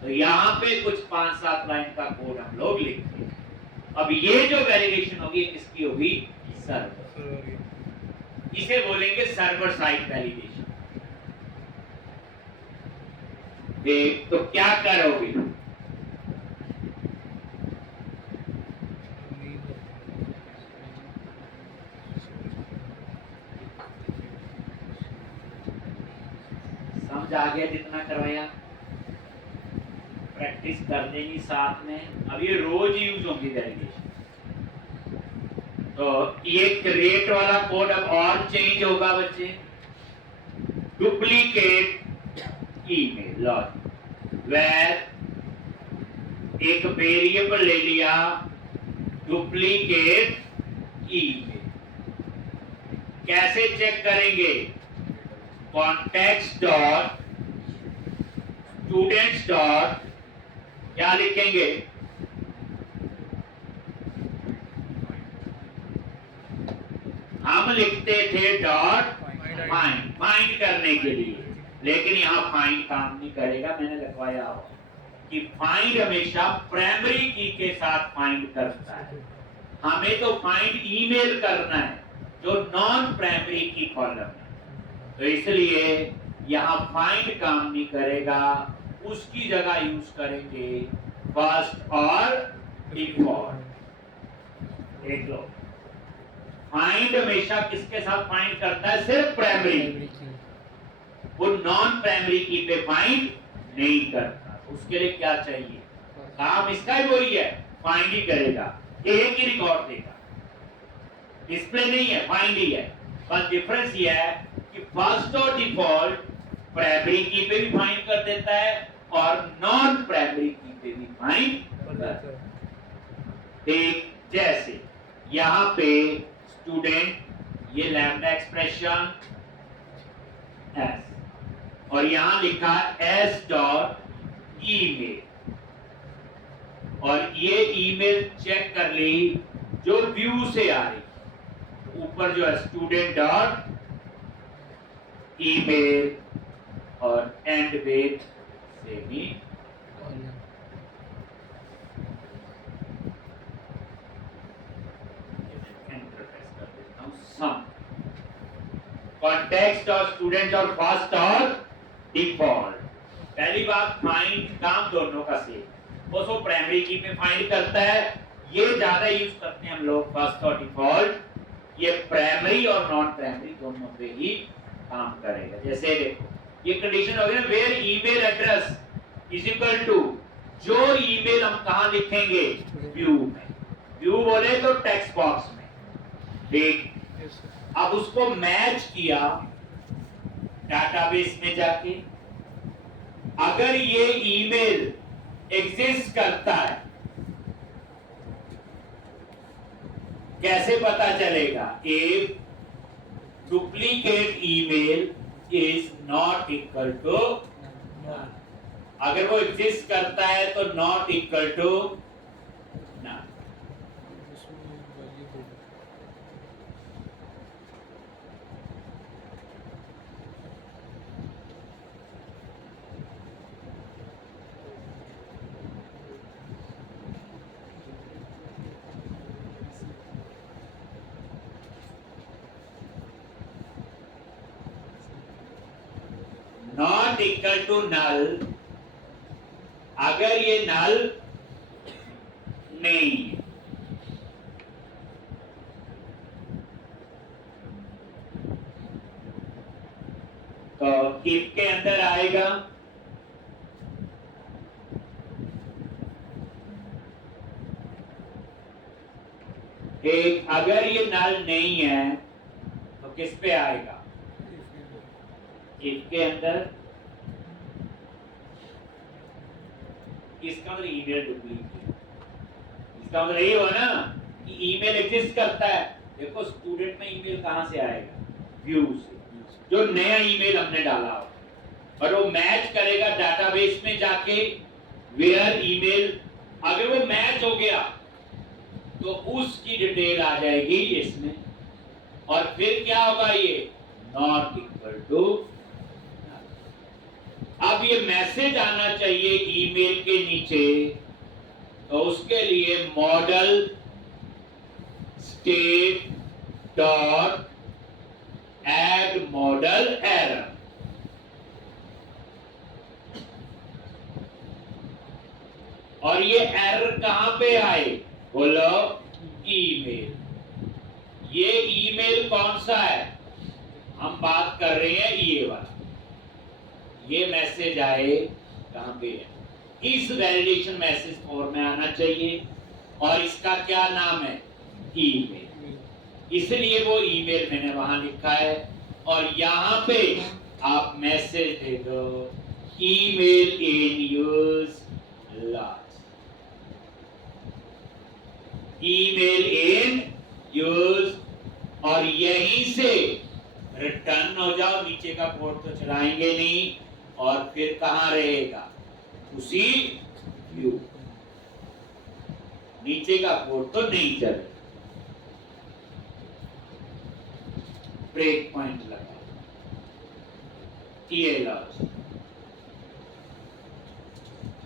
तो यहां पे कुछ 5-7 लाइन का कोड हम लोग लिखते हैं। अब ये जो वैलिडेशन होगी किसकी होगी? सर्वर। इसे बोलेंगे सर्वर साइड वैलिडेशन। देख तो क्या करोगे? समझ आ गया जितना करवाया? प्रैक्टिस कर देंगी साथ में। अब ये रोज यूज होंगी वैलिडेशन। तो ये क्रिएट वाला कोड अब और चेंज होगा बच्चे। डुप्लीकेट ईमेल लॉजिक, वेर एक वेरिएबल ले लिया डुप्लीकेट ईमेल। कैसे चेक करेंगे? कॉन्टेक्स्ट डॉट स्टूडेंट्स डॉट क्या लिखेंगे? हम लिखते थे डॉट फाइंड, फाइंड करने के लिए, लेकिन यहां फाइंड काम नहीं करेगा। मैंने लिखवाया हो कि फाइंड हमेशा प्राइमरी की के साथ फाइंड करता है। हमें तो फाइंड ईमेल करना है जो नॉन प्राइमरी की कॉलम है, तो इसलिए यहां फाइंड काम नहीं करेगा। उसकी जगह यूज करेंगे फर्स्ट और डिफॉल्ट। देख लो, फाइंड हमेशा किसके साथ फाइंड करता है? सिर्फ प्राइमरी। वो नॉन प्राइमरी की पे फाइंड नहीं करता। उसके लिए क्या चाहिए? काम इसका ही वही है, फाइंड ही करेगा, एक ही रिकॉर्ड देगा, डिस्प्ले नहीं है, फाइंड ही है। बस डिफरेंस ये है कि फर्स्ट और डिफॉल्ट प्राइमरी की पे भी फाइंड कर देता है और नॉन प्राइमरी की पे भी फाइंड कर देता है। ठीक, जैसे यहां पे स्टूडेंट, ये लैम्डा एक्सप्रेशन एस, और यहां लिखा एस डॉट ईमेल, और ये ईमेल चेक कर ली जो व्यू से आ रही। ऊपर जो है स्टूडेंट डॉट ईमेल और end with semi. Some context और स्टूडेंट और फर्स्ट और डिफॉल्ट। पहली बात, फाइंड काम दोनों का सेम, वो प्राइमरी की में फाइंड करता है। ये ज्यादा यूज करते हैं हम लोग फर्स्ट और डिफॉल्ट। ये प्राइमरी और नॉन प्राइमरी दोनों पे ही काम करेगा। जैसे देखो, ये कंडीशन हो गई ना, where email address is equal to, जो ईमेल हम कहां लिखेंगे? व्यू में। व्यू बोले तो टेक्स्ट बॉक्स में, ठीक। अब उसको मैच किया डाटाबेस में जाके। अगर ये ईमेल एग्जिस्ट करता है, कैसे पता चलेगा? If duplicate email is not equal to, अगर वो एग्जिस्ट करता है तो not equal to null. Not equal to null, अगर ये नल नहीं है तो इफ के अंदर आएगा एक अगर ये नल नहीं है तो किस पे आएगा? इफ के अंदर। इसका मतलब ईमेल डुप्लीकेट। इसका मतलब ये हुआ ना कि ईमेल एग्जिस्ट करता है। देखो स्टूडेंट में ईमेल कहां से आएगा? व्यू से, जो नया ईमेल हमने डाला हो, और वो मैच करेगा डाटाबेस में जाके वेयर ईमेल। अगर वो मैच हो गया तो उसकी डिटेल आ जाएगी इसमें, और फिर क्या होगा? ये नॉट इक्वल टू। अब ये मैसेज आना चाहिए ईमेल के नीचे, तो उसके लिए model state dot add model error. और ये एरर कहां पे आए? बोलो ईमेल। ये ईमेल कौन सा है? हम बात कर रहे हैं ये वाला। ये मैसेज आए कहां पे है? इस वैलिडेशन मैसेज फॉर्म में आना चाहिए, और इसका क्या नाम है? ईमेल। इसलिए वो ईमेल मैंने वहां लिखा है, और यहां पे आप मैसेज दे दो email in use lot. Email in use, और यहीं से रिटर्न हो जाओ। नीचे का कोड तो चलाएंगे नहीं, और फिर कहां रहेगा? उसी व्यू। नीचे का कोड तो नहीं चले। ब्रेक पॉइंट लगा, ये लॉस।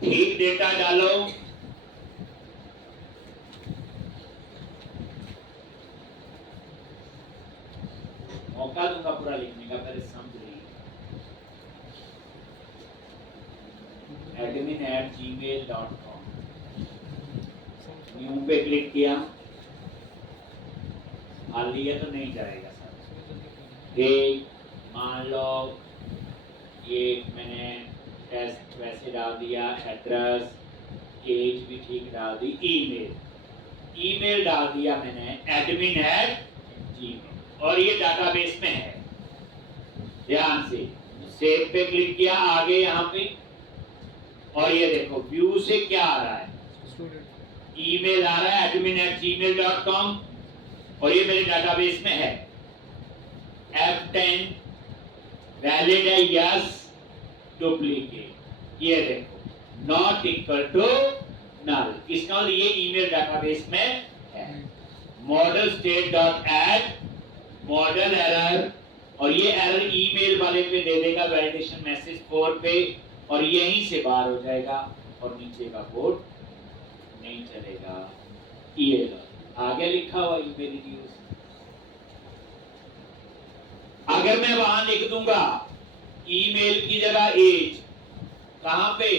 ठीक डेटा डालो, मौका दूंगा पूरा लिखने का, पहले समझ लीजिए। admin@gmail.com न्यू पे क्लिक किया, खाली है तो नहीं जाएगा सर। एक मान लो ये मैंने टेस्ट वैसे डाल दिया, एड्रेस एज भी ठीक डाल दी, ईमेल डाल दिया मैंने admin@gmail, और ये डाटाबेस में है। ध्यान से सेव पे क्लिक किया, आगे यहाँ पे, और ये देखो व्यू से क्या आ रहा है? ईमेल आ रहा है admin@gmail.com, और ये मेरे डाटाबेस में है। F10 वैलिड है, यस, डुप्लीकेट। ये देखो नॉट इक्वल टू नल। इसका मतलब ये ईमेल डाटाबेस में है। Model state dot add model error, और ये एरर ईमेल वाले पे दे देगा वैलिडेशन मैसेज 4 पे, और यहीं से बाहर हो जाएगा, और नीचे का कोड नहीं चलेगा। ये आगे लिखा हुआ ईमेल यूज। अगर मैं वहां लिख दूंगा ईमेल की जगह एज, कहां पे?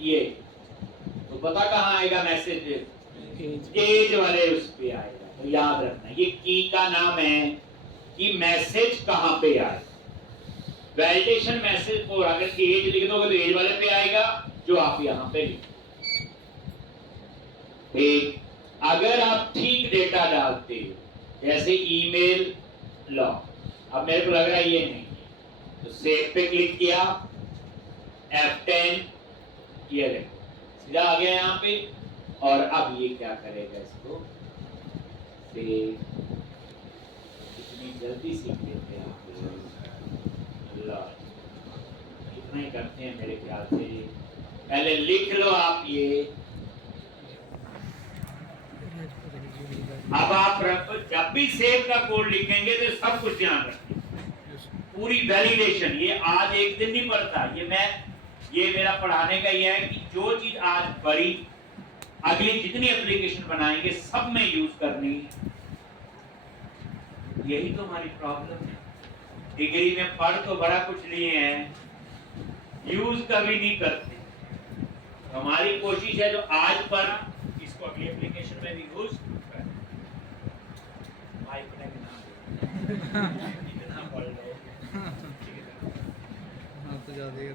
ये तो पता कहां आएगा मैसेज? एज वाले उस पे आएगा। तो याद रखना ये की का नाम है कि मैसेज कहां पे आए। वैलिडेशन मैसेज को अगर एज लिख दोगे तो एज वाले पे आएगा, जो आप यहां पे लिख। ठीक, अगर आप ठीक डेटा डालते हो, जैसे ईमेल लो, अब मेरे को लग रहा है ये नहीं है, तो सेव पे क्लिक किया, F10, ये देखो सीधा आ गया यहाँ पे। और अब ये क्या करेगा? इसको सेव। इतनी जल्दी सीख लेते हैं आप लोग, इतना ही करते हैं मेरे ख्याल से। पहले लिख लो आप ये। अब आप जब भी सेव का कोड लिखेंगे तो सब कुछ ध्यान रखें, पूरी वैलिडेशन। ये आज एक दिन नहीं पड़ता, ये मेरा पढ़ाने का ये है कि जो चीज आज पढ़ी, अगली जितनी एप्लीकेशन बनाएंगे सब में यूज करनी। यही तो हमारी प्रॉब्लम है। डिग्री में पढ़ तो बड़ा कुछ लिए हैं, यूज कभी नहीं करते। तो हमारी कोशिश है जो आज पढ़ा इसको अगली एप्लीकेशन में भी यूज करें। भाई इतना पढ़ लो, हाँ तो ज्यादा ही